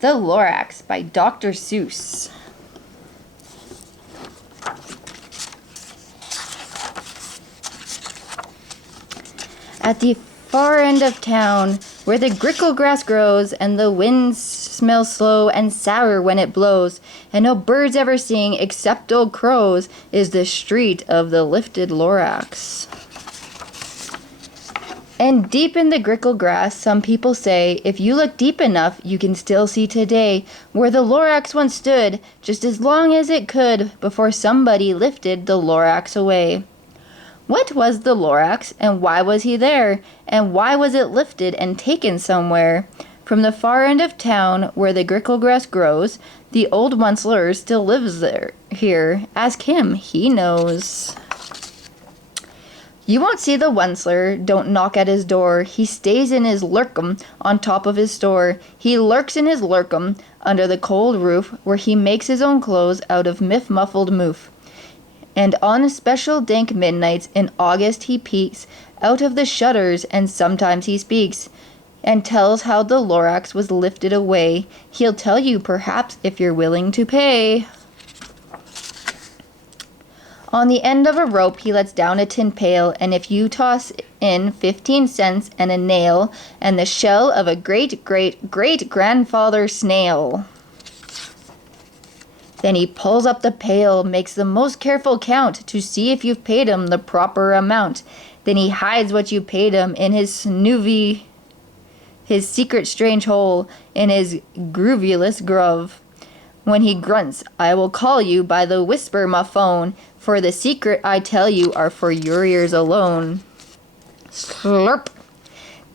The Lorax by Dr. Seuss. At the far end of town, where the grickle grass grows, and the wind smells slow and sour when it blows, and no birds ever sing except old crows, is the street of the lifted Lorax. And deep in the grickle grass, some people say, if you look deep enough, you can still see today where the Lorax once stood, just as long as it could, before somebody lifted the Lorax away. What was the Lorax, and why was he there, and why was it lifted and taken somewhere? From the far end of town, where the grickle grass grows, the old Onceler still lives here. Ask him, he knows. You won't see the Onceler, don't knock at his door. He stays in his lurkum on top of his store. He lurks in his lurkum under the cold roof, where he makes his own clothes out of muffled moof. And on special dank midnights in August he peeks out of the shutters, and sometimes he speaks and tells how the Lorax was lifted away. He'll tell you perhaps if you're willing to pay. On the end of a rope he lets down a tin pail, and if you toss in 15 cents and a nail and the shell of a great-great-great-grandfather snail, then he pulls up the pail, makes the most careful count to see if you've paid him the proper amount. Then he hides what you paid him in his his secret strange hole, in his groovulous grove. When he grunts, I will call you by the whisper my phone, for the secret I tell you are for your ears alone. Slurp!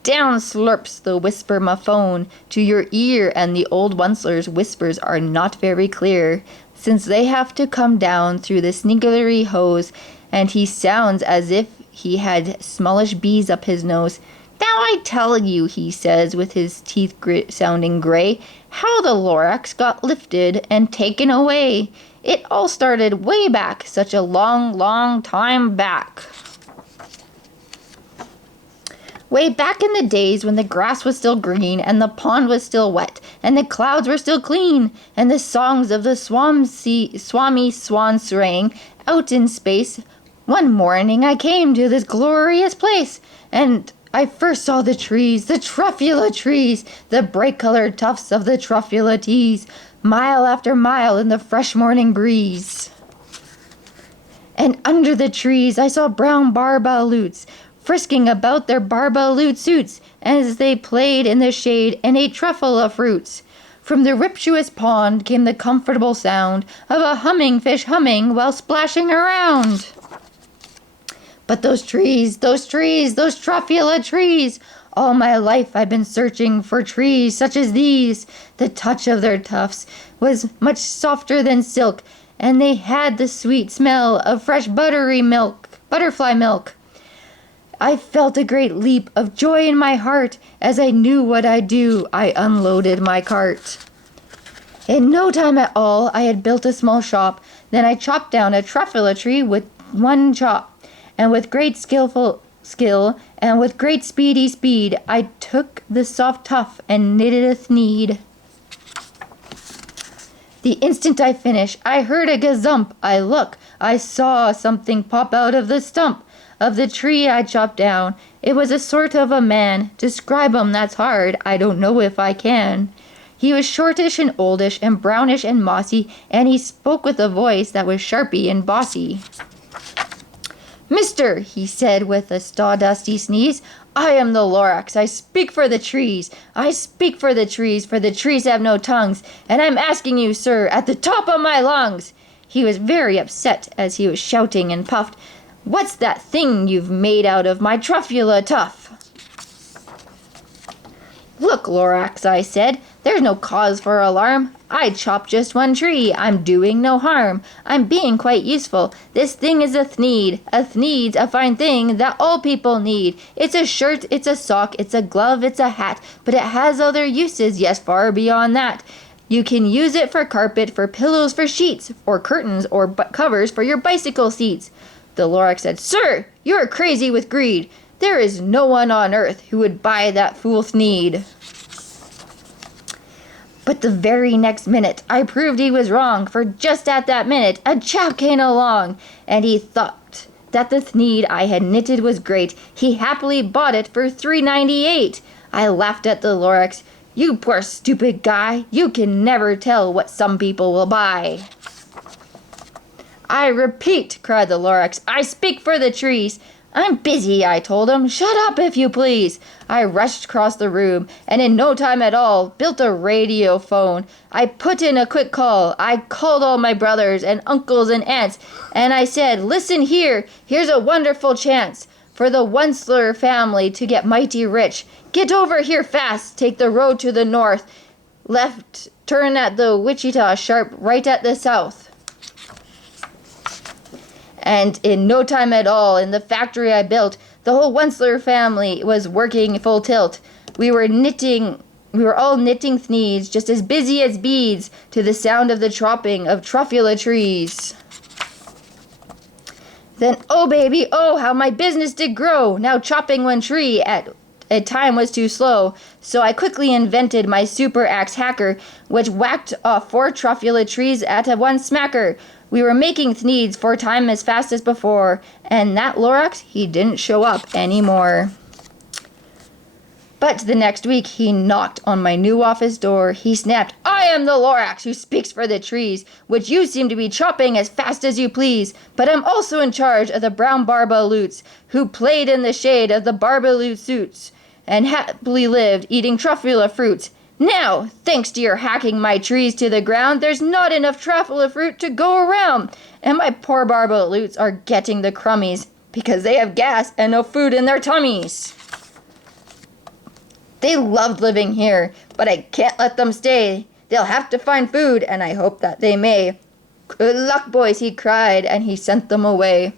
Down slurps the whisper my phone to your ear, and the old Onceler's whispers are not very clear, since they have to come down through the snigglery hose, and he sounds as if he had smallish bees up his nose. Now I tell you, he says, with his teeth sounding gray, how the Lorax got lifted and taken away. It all started way back, such a long, long time back. Way back in the days when the grass was still green, and the pond was still wet, and the clouds were still clean, and the songs of the swami swans rang out in space. One morning I came to this glorious place, and I first saw the trees, the truffula trees, the bright-colored tufts of the truffula teas, mile after mile in the fresh morning breeze. And under the trees I saw brown barbaloots, frisking about their barbaloot suits, as they played in the shade and ate truffula fruits. From the rapturous pond came the comfortable sound of a humming fish humming while splashing around. But those trees, those truffula trees, all my life I've been searching for trees such as these. The touch of their tufts was much softer than silk, and they had the sweet smell of fresh butterfly milk. I felt a great leap of joy in my heart. As I knew what I'd do, I unloaded my cart. In no time at all, I had built a small shop. Then I chopped down a truffula tree with one chop. And with great skill, and with great speed, I took the soft tuft and knitted a thneed. The instant I finished, I heard a gazump. I look, I saw something pop out of the stump of the tree I chopped down. It was a sort of a man. Describe him, that's hard. I don't know if I can. He was shortish and oldish and brownish and mossy, and he spoke with a voice that was sharpy and bossy. Mister, he said with a sawdusty sneeze, I am the Lorax. I speak for the trees. I speak for the trees have no tongues. And I'm asking you, sir, at the top of my lungs. He was very upset as he was shouting and puffed. What's that thing you've made out of my truffula tuft? Look, Lorax, I said, there's no cause for alarm. I chopped just one tree. I'm doing no harm. I'm being quite useful. This thing is a thneed. A thneed's a fine thing that all people need. It's a shirt, it's a sock, it's a glove, it's a hat, but it has other uses, yes, far beyond that. You can use it for carpet, for pillows, for sheets, or curtains, or covers for your bicycle seats. The Lorax said, Sir, you're crazy with greed. There is no one on earth who would buy that fool thneed. But But the very next minute I proved he was wrong, for just at that minute a chap came along, and he thought that the thneed I had knitted was great. He happily bought it for $3.98. I laughed at the Lorax. You poor stupid guy, you can never tell what some people will buy. I repeat, cried the Lorax, I speak for the trees. I'm busy, I told him. Shut up, if you please. I rushed across the room, and in no time at all, built a radio phone. I put in a quick call. I called all my brothers and uncles and aunts, and I said, listen here, here's a wonderful chance for the Wensler family to get mighty rich. Get over here fast, take the road to the north, left, turn at the Wichita, sharp right at the south. And in no time at all, in the factory I built, the whole Wensler family was working full tilt. We were all knitting thneeds, just as busy as beads, to the sound of the chopping of truffula trees. Then, oh baby, oh, how my business did grow! Now chopping one tree at a time was too slow, so I quickly invented my super axe hacker, which whacked off 4 truffula trees at a one smacker. We were making thneeds 4 times as fast as before, and that Lorax, he didn't show up anymore. But the next week he knocked on my new office door. He snapped, I am the Lorax who speaks for the trees, which you seem to be chopping as fast as you please. But I'm also in charge of the brown barbaloots, who played in the shade of the barbaloot suits, and happily lived eating truffula fruits. Now, thanks to your hacking my trees to the ground, there's not enough truffula fruit to go around, and my poor barbaloots are getting the crummies, because they have gas and no food in their tummies. They loved living here, but I can't let them stay. They'll have to find food, and I hope that they may. Good luck, boys, he cried, and he sent them away.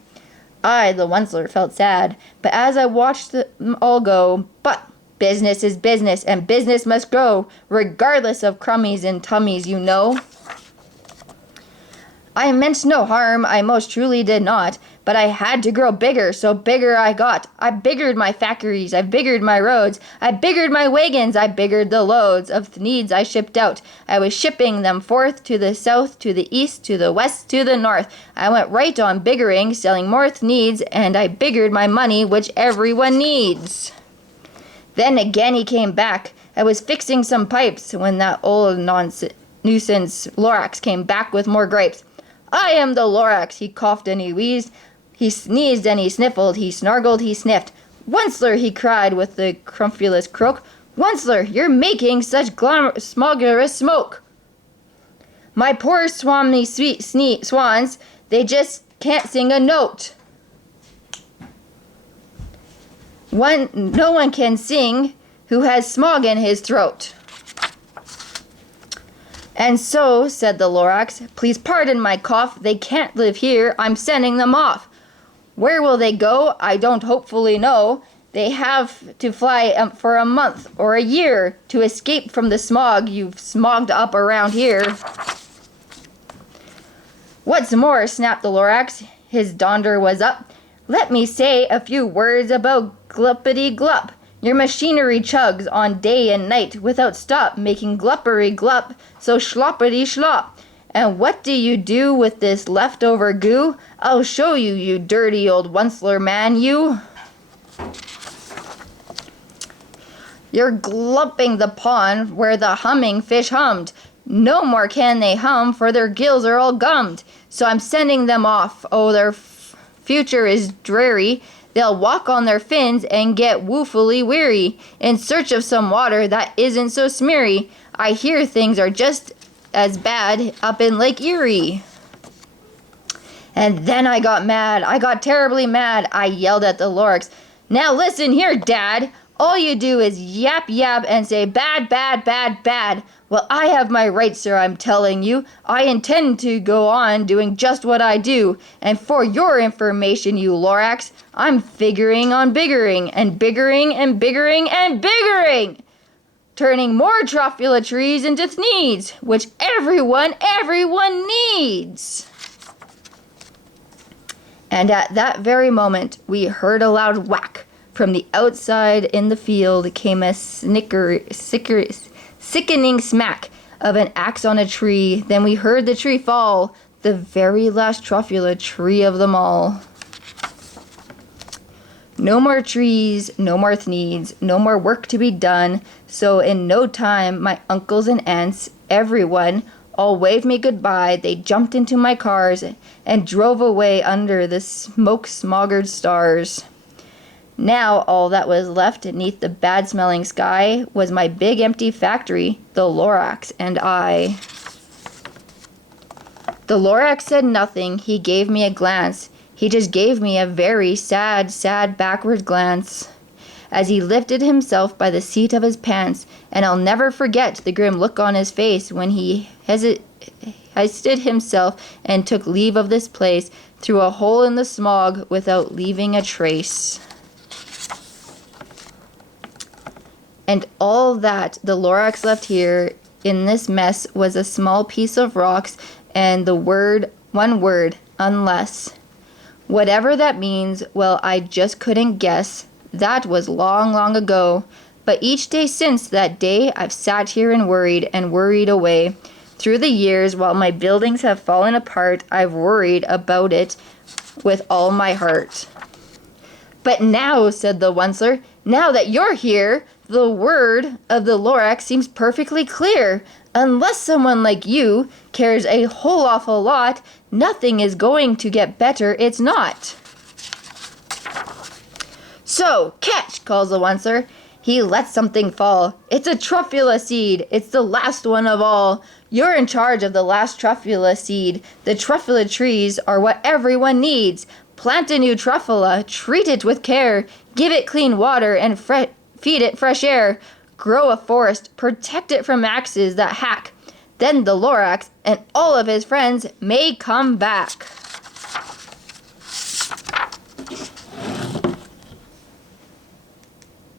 I, the Wensler, felt sad, but as I watched them all go, but business is business, and business must go, regardless of crummies and tummies, you know. I meant no harm, I most truly did not, but I had to grow bigger, so bigger I got. I biggered my factories, I biggered my roads, I biggered my wagons, I biggered the loads of thneeds I shipped out. I was shipping them forth to the south, to the east, to the west, to the north. I went right on biggering, selling more thneeds, and I biggered my money, which everyone needs. Then again he came back. I was fixing some pipes when that old nuisance Lorax came back with more grapes. I am the Lorax, he coughed and he wheezed. He sneezed and he sniffled, he snargled, he sniffed. Wensler, he cried with the crumfulous croak. Wensler, you're making such smoggerous smoke. My poor swami swans, they just can't sing a note. No one can sing who has smog in his throat. And so, said the Lorax, please pardon my cough, they can't live here, I'm sending them off. Where will they go? I don't hopefully know. They have to fly for a month or a year to escape from the smog you've smogged up around here. What's more, snapped the Lorax, his donder was up, let me say a few words about gluppity-glup. Your machinery chugs on day and night without stop, making gluppery glup, so schloppity schlop. And what do you do with this leftover goo? I'll show you, you dirty old Wensler man, you. You're glumping the pond where the humming fish hummed. No more can they hum, for their gills are all gummed. So I'm sending them off. Oh, their future is dreary. They'll walk on their fins and get woefully weary, in search of some water that isn't so smeary. I hear things are just as bad up in Lake Erie. And then I got mad. I got terribly mad. I yelled at the Lorax. Now listen here, Dad. All you do is yap yap and say bad, bad, bad, bad. Well, I have my rights, sir, I'm telling you. I intend to go on doing just what I do. And for your information, you Lorax, I'm figuring on biggering and biggering and biggering and biggering, turning more truffula trees into thneeds, which everyone needs. And at that very moment, we heard a loud whack. From the outside in the field came a sickening smack. of an axe on a tree. Then we heard the tree fall, the very last truffula tree of them all. No more trees, no more needs, no more work to be done. So in no time, my uncles and aunts, everyone, all waved me goodbye. They jumped into my cars and drove away under the smoke-smoggered stars. Now all that was left beneath the bad-smelling sky was my big empty factory, the Lorax, and I. The Lorax said nothing. He gave me a glance. He just gave me a very sad, sad backward glance as he lifted himself by the seat of his pants, and I'll never forget the grim look on his face when he hoisted himself and took leave of this place through a hole in the smog without leaving a trace. And all that the Lorax left here in this mess was a small piece of rocks and the one word, unless. Whatever that means, well, I just couldn't guess. That was long, long ago. But each day since that day, I've sat here and worried away. Through the years, while my buildings have fallen apart, I've worried about it with all my heart. But now, said the Onceler, now that you're here, the word of the Lorax seems perfectly clear. Unless someone like you cares a whole awful lot, nothing is going to get better, it's not. So, catch, calls the Onceler. He lets something fall. It's a truffula seed. It's the last one of all. You're in charge of the last truffula seed. The truffula trees are what everyone needs. Plant a new truffula, treat it with care, give it clean water and feed it fresh air. Grow a forest, protect it from axes that hack. Then the Lorax and all of his friends may come back.